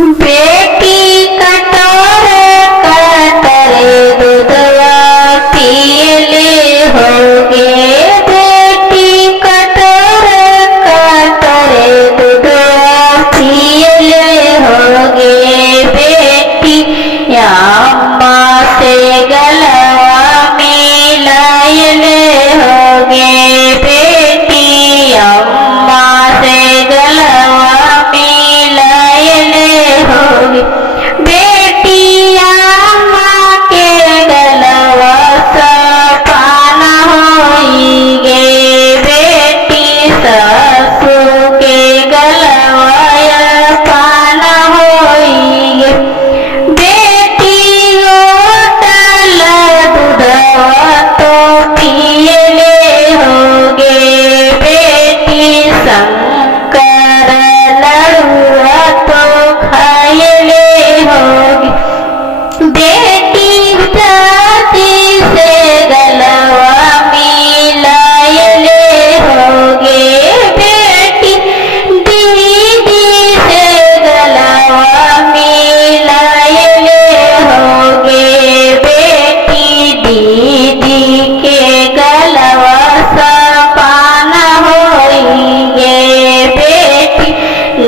बेटी कटोरे कटरे दूधवा पियले होगे। बेटी कटोरे कटरे दूधवा पियले होगे। बेटी अम्मा से गलवा मिलायले होगे। बेटी अम्मा से गलवा मिलायले होगे। बेटी अम्मा के गलवा सपान होइगे। बेटी सासू के गलवा पान होइगे। बेटी गोटल दूधवा तो पियले होगे। बेटी शंकर लड़ुआ तो खायले होगे। बेटी दादी से गलवा मिलायले होगे। बेटी दीदी से गलवा मिलायले होगे। बेटी दीदी के गलवा सपान होइगे। बेटी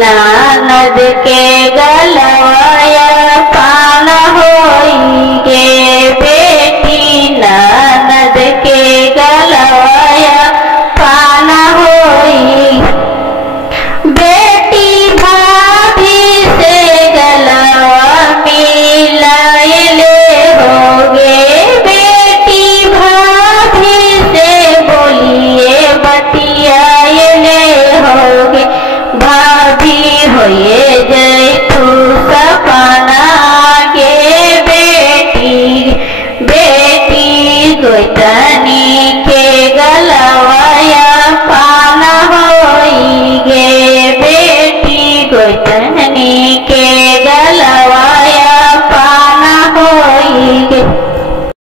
ननद के गलवा पान होइगे। बेटी ननद के गलवा पान होइगे। बेटी भाभी से गलवा मिलायले होगे। बेटी भाभी से बोलिए बतियायले होगे। भाभी होए जैतू सपना के बेटी। बेटी गोतनी के गलवा पान होइगे। बेटी गोतनी के